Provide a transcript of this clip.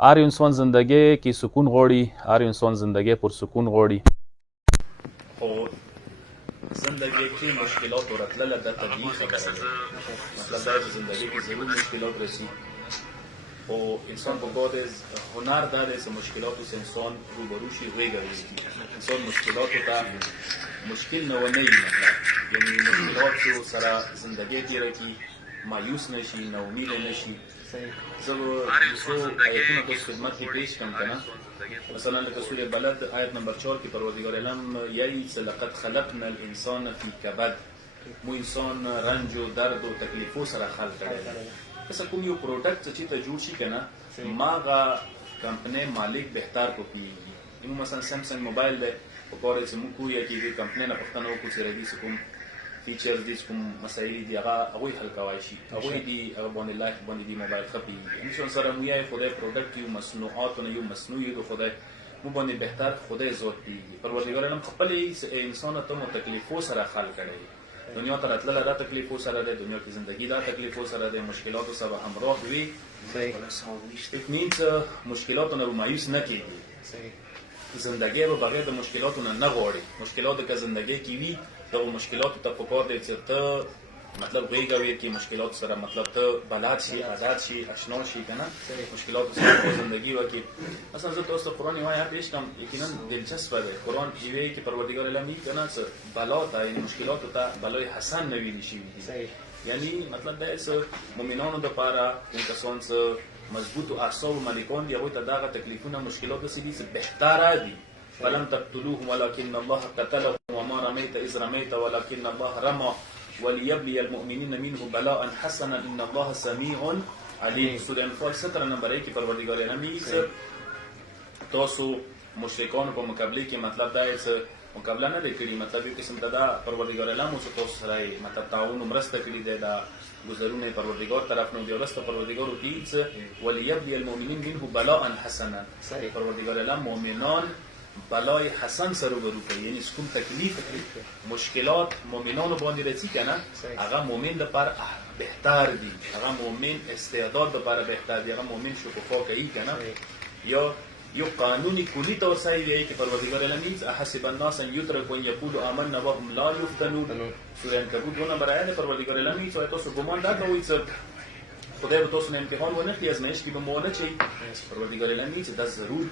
هر انسان زندگی کې سکون غواړي، هر انسان زندگی پر سکون غواړي. خو زندگی کې مشکلات ورتلله دا طبیعي خبره ده. مطلب دا چې زندگی کې ضرور مشکلات رسی، خو انسان په کار هنر دا دی چې مشکلاتو سره انسان روبرو شي، غېږه ویستي. انسان مشکلاتو ته مشکل نه ونه وي، مطلب یعنې مشکلاتو سره زندگی تېره کړي، مایوس نه شي، ناامیده نه شي. زه به د څو آیتونه تاسو خدمت کې پیش کړم که نه. مثلا لکه سوره بلد آیت نمبر 4 کې پروردگار علم یایي چې لقد خلقنا الانسان فی کبد، مو انسان رنج و درد و تکلیفو سره خلق کړی دی. مثلا کوم یو پروډکټ چې ته جوړ شي که نه، ما هغه کمپنۍ مالک بهتر پوهېږي. زموږ مثلا سیمسنګ موبایل دی، پکار دی چې موږ کوو یا چې دې کمپنۍ نه پوښتنه وکړو چې ردي څه کوم فیچرز دي، کوم مسایل دي، هغه هغوی حل کولی شي، هغوی دي هغه باندې لایف باندې دي موبایل ښه پوهېږي. انسان سره مو یې خدای پروډکټ یو مصنوعاتو نه یو مصنوع یو خدای مو باندې بهتر خدای ذات پوهېږي. پروردګار علم خپلې انسان ته مو تکلیفو سره خلق کړی. دنیا ته راتلله دا تکلیفو سره دی، دنیا کې زندگی دا تکلیفو سره دی، مشکلاتو سره همراه وي. اټ مینز مشکلاتو نه مایوس نه کېږي. زندگی به بغیر د مشکلاتو نه نه غواړي. مشکلات که زندگی کې وي، دغو مشکلاتو ته پکار دی چې ته مطلب غېږه ویږي، مشکلاتو سره مطلب ته بلد شي، عادت شي، اشنا شي که نه، مشکلاتو سره زندگی وکړي. مثلا زه تاسو ته قرآن یو آیه پیش کړم، یقینا دلچسپه دی. قرآن یوایي چې پروردګار علم وایي که نه چې بلا ته یعنې مشکلاتو ته بلای حسن نه ویلي شوي دي. یعنی مطلب دا چې مؤمنانو دپاره کوم کسان چې مضبوط و اعصاب مالکان دي، هغوی ته دغه تکلیفونه مشکلات داسې دي چې بهتره دي. فلم تقتلوهم ولكن الله قتلهم وما رميت إذ رميت ولكن الله رمى وليبلي المؤمنين منه بلاء حسنا إن الله سميع عليم. سورة انفال 17 نمبر 1 کې پروردګار علم وایي چې تاسو مشرکانو په مقابله کې مطلب دا دی چې مقابله نه دی کړې، مطلب یو قسم ته دا پروردګار علم و چې تاسو سره یې مطلب تعاون و مرسته کړې دی، دا گذرونه پروردگار طرف نه دی، ورسته پروردگار وکړي چې وليبلي المؤمنین منه بلاء حسنا. پروردگار علم مؤمنان بلای حسن سره روبرو کوي، یعنی کوم تکلیف مشکلات مؤمنانو باندې راځي که نه، هغه مؤمن لپاره بهتر دي، هغه مؤمن استعداد لپاره بهتر دي، هغه مؤمن شکوفا کوي که نه. یا یو قانونی کلی توسعه ویایي که پروردگار علم وایي احسب الناس ان یترکوا ان یقولوا آمنا وهم لا یفتنون. سوره عنکبوت 2 نمبر آیه پروردگار علم وایي چې تاسو ګمان دا کوئ چې خدای به تاسو نه امتحان ونه کړي، ازمایش کې به مو ونه چي. پروردگار علم وایي چې دا ضرور